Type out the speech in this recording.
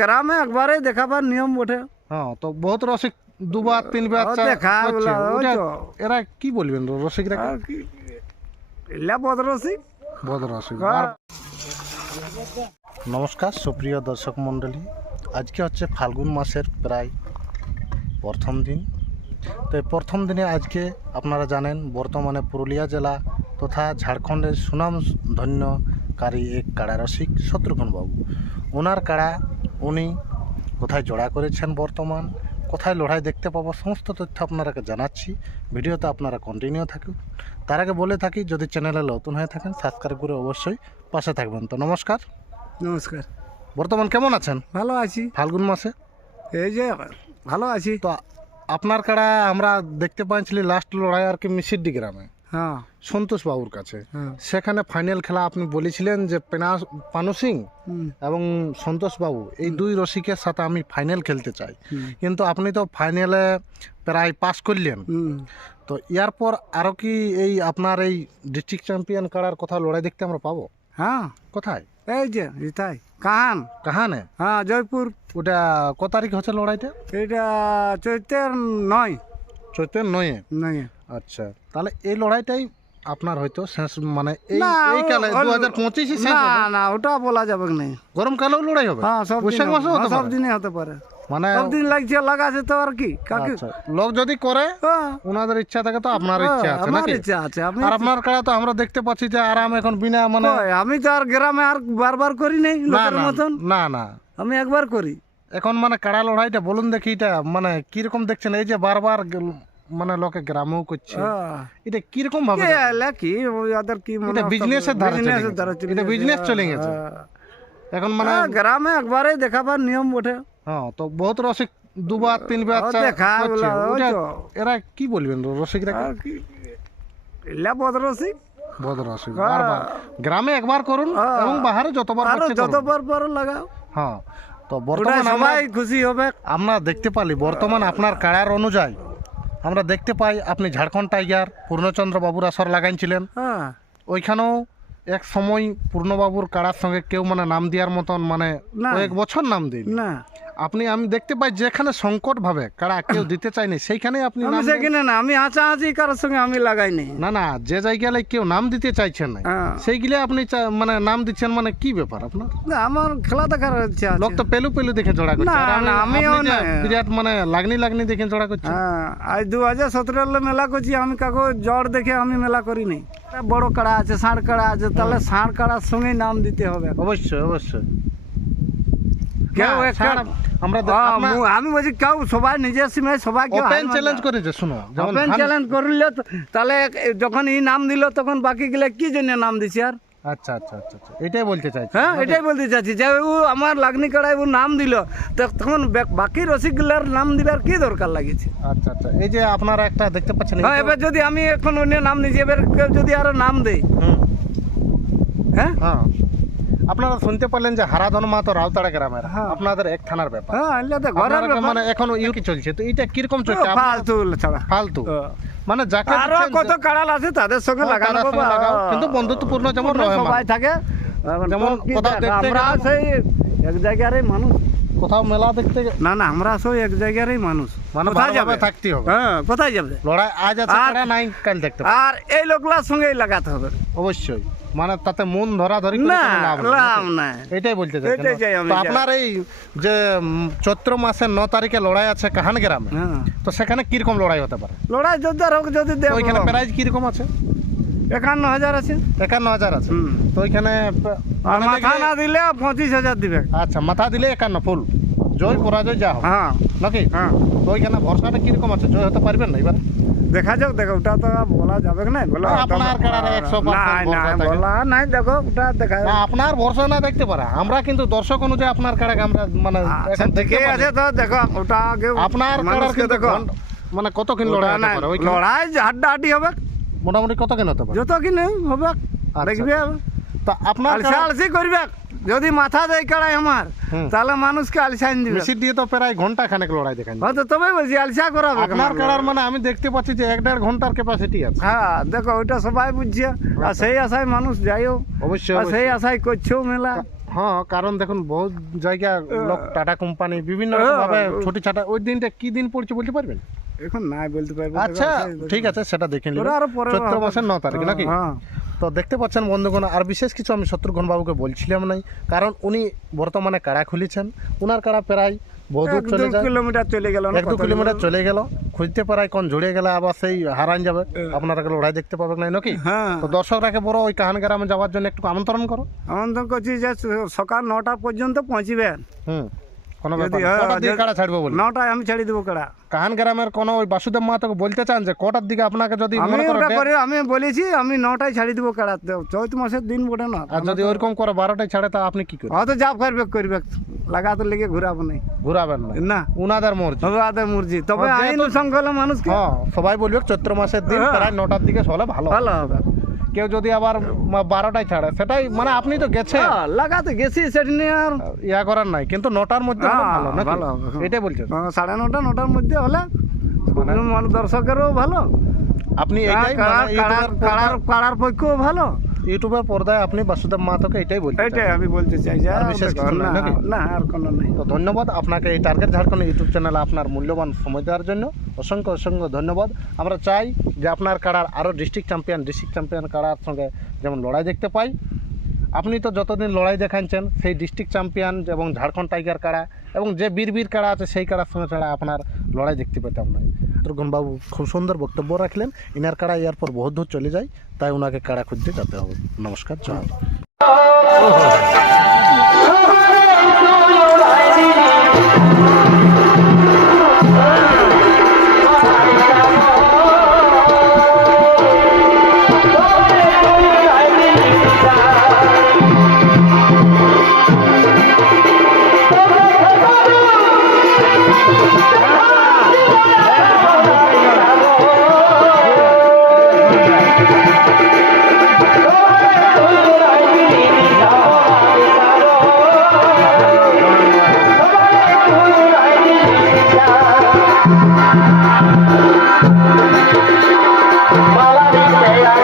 গ্রামে একবারে দেখাবার নিয়ম বটে। হ্যাঁ তো বহুত রসিক দুবার তিনবার দেখা। এরা কি বলবেন রসিকরা কি? এলা বদরসি বদ রসিক। হ্যাঁ। নমস্কার সুপ্রিয় দর্শক মণ্ডলী। আজকে হচ্ছে ফাল্গুন মাসের প্রায় প্রথম দিন। তো এই প্রথম দিনে আজকে আপনারা জানেন বর্তমানে পুরুলিয়া জেলা তথা ঝাড়খণ্ডের সুনাম ধন্যকারী এক কাড়া রসিক শত্রুঘ্ন বাবু ওনার কাড়া উনি কোথায় জোড়া করেছেন বর্তমান কোথায় লড়াই দেখতে পাবো সমস্ত তথ্য আপনারাকে জানাচ্ছি। ভিডিওতে আপনারা কন্টিনিউ থাকুন। তার আগে বলে থাকি যদি চ্যানেলে নতুন হয়ে থাকেন সাবস্ক্রাইব করে অবশ্যই পাশে থাকবেন। তো নমস্কার। নমস্কার। বর্তমান কেমন আছেন? ভালো আছি। ফাল্গুন মাসে? এই যে ভালো আছি। তো আপনার কাড়া আমরা দেখতে পাইছিলি লাস্ট লড়াই আর কি মিসিড্ডি গ্রামে। হ্যাঁ। সন্তোষ বাবুর কাছে। হ্যাঁ। সেখানে ফাইনাল খেলা আপনি বলেছিলেন যে পেনা পানু সিং এবং সন্তোষ বাবু এই দুই রসিকের সাথে আমি ফাইনাল খেলতে চাই। কিন্তু আপনি তো ফাইনালে প্রায় পাস করলেন। তো এরপর আরও কি এই আপনার এই ডিস্ট্রিক্ট চ্যাম্পিয়ন কাড়ার কথা লড়াই দেখতে আমরা পাবো? হ্যাঁ। কোথায়? এই যে এটাই কাহান। কাহানে? হ্যাঁ জয়পুর। ওটা ক তারিখ হচ্ছে লড়াইটা? এটা চৈতের নয়। চৈতের নয়ে নয় আচ্ছা। তাহলে এই লড়াইটাই আপনার হয়তো শেষ মানে এই না, এই কালে ও- দু হাজার পঁচিশে শেষ না না ওটা বলা যাবে না। গরমকালেও লড়াই হবে? হ্যাঁ সব বৈশাখ। হতে হ্যাঁ, সব দিনে হতে পারে। মানে সব দিন লাগছে লাগাছে তো আর কি কাকে আচ্ছা লোক যদি করে হ্যাঁ, ওনাদের ইচ্ছা থাকে তো আপনার ইচ্ছা হ্যাঁ, আছে আমার ইচ্ছা আছে আমি আর আপনার কাড়া তো আমরা দেখতে পাচ্ছি যে আরাম এখন বিনা মানে আমি তো আর গ্রামে আর বারবার করি নাই না লোকের মতন? না না। আমি একবার করি। এখন মানে কাড়া লড়াইটা বলুন দেখি এটা মানে কীরকম দেখছেন? এই যে বারবার গেল- মানে লোকে গ্রামেও করছে। হ্যাঁ। এটা কীরকম ভাবে কে এলা কি? ওদের কি মনে এটা বিজনেসের ধারা চলে বিজনেসের গেছে। ধারা চলে এটা বিজনেস চলে গেছে। হ্যাঁ। এখন মানে হ্যাঁ, গ্রামে একবারে দেখাবার নিয়ম বটে। হ্যাঁ তো বহুত রসিক দুবার তিনবার চার-। এরা কি বলবেন রসিকরা কি? এলা বহুত রসিক। হ্যাঁ। বারবার। গ্রামে একবার করুন। এবং বাহারে যতবার যতবার পারো লাগাও। হ্যাঁ তো বর্তমান আমরা সবাই খুশি হবে। আমরা দেখতে পালি বর্তমান আপনার কাড়ার অনুযায়ী আমরা দেখতে পাই আপনি ঝাড়খণ্ড টাইগার পূর্ণচন্দ্র বাবুর আসর লাগাইছিলেন। হ্যাঁ। ওইখানেও এক সময় পূর্ণবাবুর কাড়ার সঙ্গে কেউ মানে নাম দেওয়ার মতন মানে এক কয়েক বছর নাম দিন না। আপনি আমি দেখতে পাই যেখানে সংকট ভাবে কারা কেউ দিতে চায়নি সেইখানে আপনি আমি নাম। সেখানে না আমি হাঁচাহাঁচি কারোর সঙ্গে আমি লাগাই নাই। না না যে জায়গায় কেউ নাম দিতে চাইছেন না হ্যাঁ। সেইগুলো আপনি মানে নাম দিচ্ছেন মানে কি ব্যাপার আপনার? না আমার খেলা দেখার ইচ্ছা আছে। লোক তো পেলু পেলু দেখে জোড়া করছে। না, না, আমিও না। বিরাট মানে লাগনি লাগনি দেখে জোড়া করছে হ্যাঁ আজ দু হাজার সতেরো মেলা করছি আমি কাকু জ্বর দেখে আমি মেলা করি নাই। বড় কাড়া আছে ষাঁড় কাড়া আছে তাহলে ষাঁড় কাড়ার সঙ্গে নাম দিতে হবে। অবশ্যই অবশ্যই। কেউ একটা- আমরা হ্যাঁ, আমি বলছি কেউ সবাই নিজের সীমায় সবাই ওপেন চ্যালেঞ্জ করেছে শুনো ওপেন চ্যালেঞ্জ করলে তো- তাহলে যখন ই নাম দিল তখন বাকি গুলো কি জন্য নাম দিছে আর? আচ্ছা আচ্ছা আচ্ছা আচ্ছা এটাই বলতে চাইছি। হ্যাঁ এটাই বলতে চাচ্ছি যে ও আমার লাগনি কাড়ায় ও নাম দিল তখন বাকি রসিকগুলার নাম দিবার কি দরকার লাগিছে? আচ্ছা আচ্ছা এই যে আপনারা একটা দেখতে পাচ্ছেন হ্যাঁ এবার যদি আমি এখন অন্য নাম দিয়েছি এবার কেউ যদি আরও নাম দেয়। হুম, হ্যাঁ? হ্যাঁ। আপনারা শুনতে পারলেন যে হারাধন মাতো রাউতাড়া গ্রামের হ্যাঁ। আপনাদের এক থানার ব্যাপার। হ্যাঁ তো। মানে এখন ইউ কি চলছে তো এটা কীরকম চলছে? ফালতু ফালতু। মানে যাকে আরও কত কাড়াল আছে তাদের সঙ্গে হ্যাঁ, লাগানো। কিন্তু বন্ধুত্বপূর্ণ যেমন সবাই থাকে যেমন তো আমরা সেই এক জায়গারই মানুষ। কোথাও মেলা দেখতে না না আমরা সব এক জায়গারই মানুষ। মানে কোথায় যাবে? থাকতে হবে। হ্যাঁ কোথায় যাবে? লড়াই আজ আছে আর- নাই কাল দেখতে আর এই লোকগুলার সঙ্গেই লাগাতে হবে। অবশ্যই। মানে তাতে মন ধরা ধরি না লাভ এটাই বলতে চাই তো আপনার এই যে চৈত্র মাসের ন তারিখে লড়াই আছে কাহান গ্রামে? হ্যাঁ। তো সেখানে কীরকম লড়াই হতে পারে? লড়াই যোদ্ধার হোক যদি ওইখানে প্রাইজ কীরকম আছে? একান্ন হাজার আছে। একান্ন হাজার আছে। তো ওইখানে মানে মাথা না দিলে পঁচিশ হাজার দিবে। আচ্ছা মাথা দিলে একান্ন ফুল। জয় পরাজয় যা হবে হ্যাঁ। নাকি? হ্যাঁ। তো ওইখানে ভরসাটা কীরকম আছে? জয় হতে পারবেন না এবার? দেখা যাক দেখো ওটা তো বলা যাবে না বলা আপনার কাড়ারে 100% নাই ভরসা বলা নাই দেখো ওটা দেখা না আপনার ভরসা না দেখতে পারে। আমরা কিন্তু দর্শক অনুযায়ী আপনার কাড়াকে আমরা মানে আচ্ছা এখন দেখতে আছে তো দেখো ওটা আগে আপনার কাড়ার দেখো। মানে কতক্ষণ লড়াই ওটা হতে পারে? লড়াই হাড্ডাহাড্ডি হবে। মোটামুটি কতক্ষণ হতে পারে? যত কি নেই হবে আচ্ছা। দেখবে তা আপনার আলসা আলসি করবে। যদি মাথা দেয় কাড়াই আমার তাহলে মানুষকে আলসাইন দিবে। মেশিন দিয়ে তো প্রায় ঘণ্টা খানেক লড়াই দেখান হয়তো তবে বলছি আলসা করাবে আপনার কাড়ার মানে আমি দেখতে পাচ্ছি যে এক দেড় ঘণ্টার ক্যাপাসিটি আছে। হ্যাঁ দেখো ওইটা সবাই বুঝছে। আর সেই আশায় মানুষ যাইও অবশ্যই সেই আশায় করছেও মেলা। হ্যাঁ কারণ দেখুন বহুত জায়গা লোক টাটা কোম্পানি বিভিন্ন হ্যাঁ, ভাবে ও- ছোট ছাটা ওই দিনটা কি দিন পড়ছে বলতে পারবেন? এখন নাই বলতে পারব। আচ্ছা ঠিক আছে সেটা দেখে নিন আরও পরে চৈত্র। মাসের ন তারিখ নাকি? হ্যাঁ। তো দেখতে পাচ্ছেন বন্ধুগণ আর বিশেষ কিছু আমি শত্রুঘ্ন বাবুকে বলছিলাম নাই কারণ উনি বর্তমানে কাড়া খুলেছেন? ওনার কাড়া প্রায় বহু চলে যায়। কিলোমিটার চলে গেল না এক দু কিলোমিটার চলে গেল। খুঁজতে পারায় কোন জড়িয়ে গেলে আবার সেই হারান যাবে। হ্যাঁ। আপনারা লড়াই দেখতে পাবেন না নাকি? হ্যাঁ। তো দর্শকরাকে বড় ওই কাহান গ্রামে যাওয়ার জন্য একটু আমন্ত্রণ করো। আমন্ত্রণ করছি যে সকাল নটা পর্যন্ত পৌঁছিবেন। হুম। কোনো যদি ব্যাপার না। কটার দিকে কাড়া ছাড়বো বলুন? নটায় আমি ছেড়ে দেবো কাড়া। কাহান গ্রামের কোনো ওই বাসুদেব মাহাতোকে বলতে চান যে কটার দিকে আপনাকে যদি আমি মনে ওটা ডে- করে আমি বলেছি আমি নটায় ছাড়ি দেবো কাড়া। তো চৈত মাসের দিন বটে না। আর যদি ওইরকম করে বারোটায় ছাড়ে তা আপনি কি করবেন? হয়তো যা করবে করবে। লাগাতে লেগে ঘুরাবো নাই। ঘুরাবেন না। না। উনাদের মর্জি। হবে আদে মুরজি। তবে হ্যাঁ, আইন শৃঙ্খলা মানুষকে হ্যাঁ সবাই বলবে চৈত্র মাসের দিন হ্যাঁ। প্রায় নটার দিকে চলে ভালো ভালো হবে। কেউ যদি আবার বারোটায় ছাড়ে সেটাই মানে আপনি তো গেছে হ্যাঁ, লাগাতে গেছি সেটা নিয়ে আর ইয়া করার নাই কিন্তু নটার মধ্যে হ্যাঁ, ভালো ভালো হ্যাঁ। এটাই বলছেন। সাড়ে নটা নটার মধ্যে হলে মানে- মানে দর্শকেরও ভালো। আপনি কাড়ার মানে কাড়ার পক্ষেও ভালো। ইউটিউবের পর্দায় আপনি বাসুদেব মাহাতোকে এটাই বলছেন এইটাই আমি বলতে চাই যে আর বিশেষ কিছু না না আর কোনো নেই। তো ধন্যবাদ আপনাকে এই টার্গেট ঝাড়খণ্ড ইউটিউব চ্যানেলে আপনার মূল্যবান সময় দেওয়ার জন্য। অসংখ্য অসংখ্য ধন্যবাদ। আমরা চাই যে আপনার কাড়ার আরও ডিস্ট্রিক্ট চ্যাম্পিয়ন ডিস্ট্রিক্ট চ্যাম্পিয়ন কাড়ার সঙ্গে যেমন লড়াই দেখতে পাই। আপনি তো যতদিন লড়াই দেখাচ্ছেন সেই ডিস্ট্রিক্ট চ্যাম্পিয়ন এবং ঝাড়খণ্ড টাইগার কাড়া এবং যে বীর বীর কাড়া আছে সেই কাড়ার সঙ্গে ছাড়া আপনার লড়াই দেখতে পেতাম না। ডাক্তার বাবু খুব সুন্দর বক্তব্য রাখলেন ইনার কাড়া ইয়ার পর বহু দূর চলে যায় তাই ওনাকে কাড়া খুঁজতে যেতে হবে নমস্কার জয় Oh, They say I